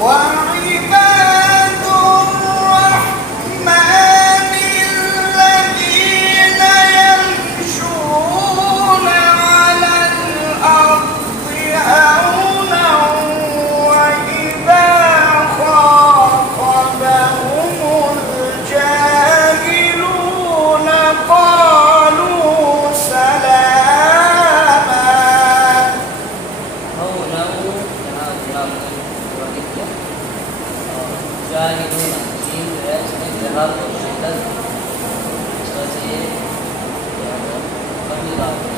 وعباد الرحمن الذين يمشون على الأرض هونا وإذا خاطبهم الجاهلون قالوا سلاما. जाहिदून चीन है इसमें जहाद और शिद्दत इससे कमी बात है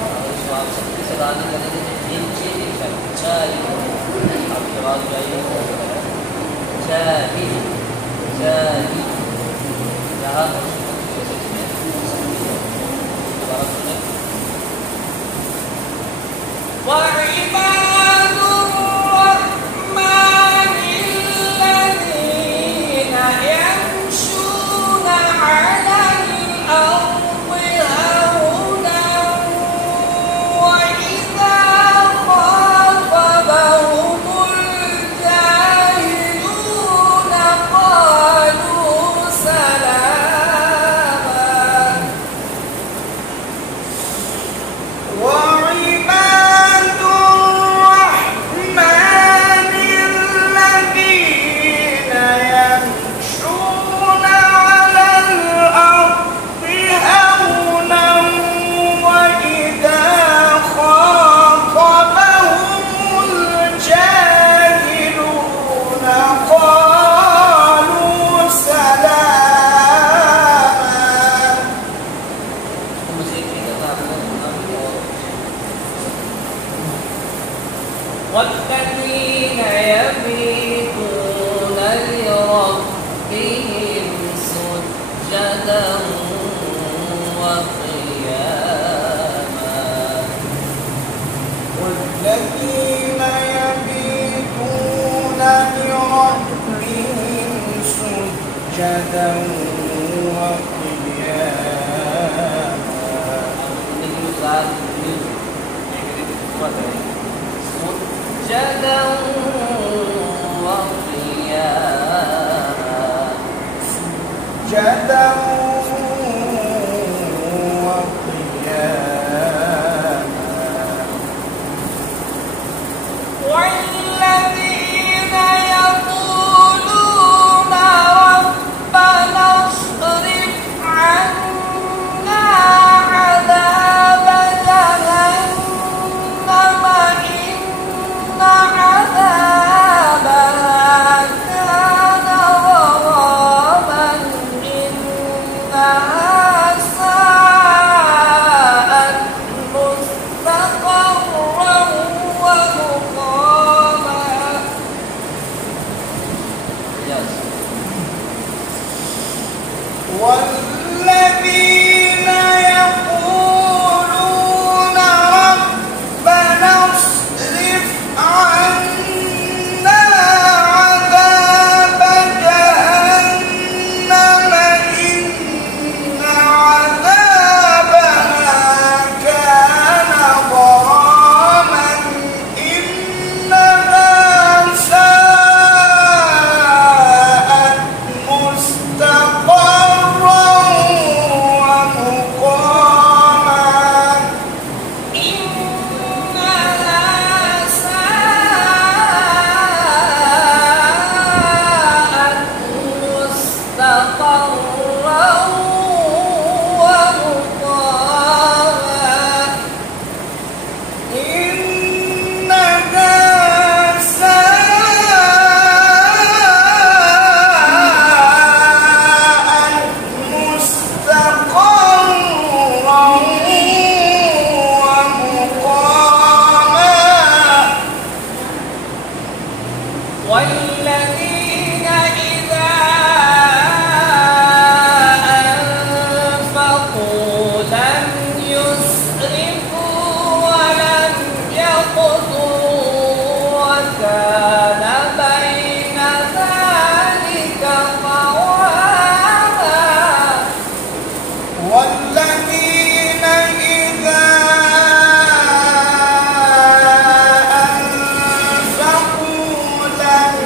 और इसको आप सबके से गाने करेंगे तो तीन चीज जाहिदून आप जवाब जाइए जाहिद जाहिद जहाद और शिद्दत इसमें दोबारा सुने وعباد الرحمن الذين يمشون على الأرض هونا وإذا خاطبهم الجاهلون قالوا سلاما. وعباد الرحمن الذين يمشون على الأرض هونا وإذا خاطبهم الجاهلون قالوا سلاما. والذين يبيتون لربهم سجدا وقياما. والذين يبيتون لربهم سجدا سجدا وقياما. سجدا وقياما. والذين يقولون ربنا اصرف عنا عذاب جهنم إن عذابها كان غراما إنها ساءت مستقرا ومقاما. والذين يقولون ربنا اصرف عنا عذاب جهنم إن عذابها كان غراما إنها ساءت مستقرا ومقاما. إنها ساءت مستقرا ومقاما. إنها ساءت مستقرا ومقاما. والذين إذا أنفقوا لم يسرفوا ولم يقتروا وكان بين ذلك قواما. والذين إذا أنفقوا لم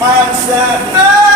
حسنات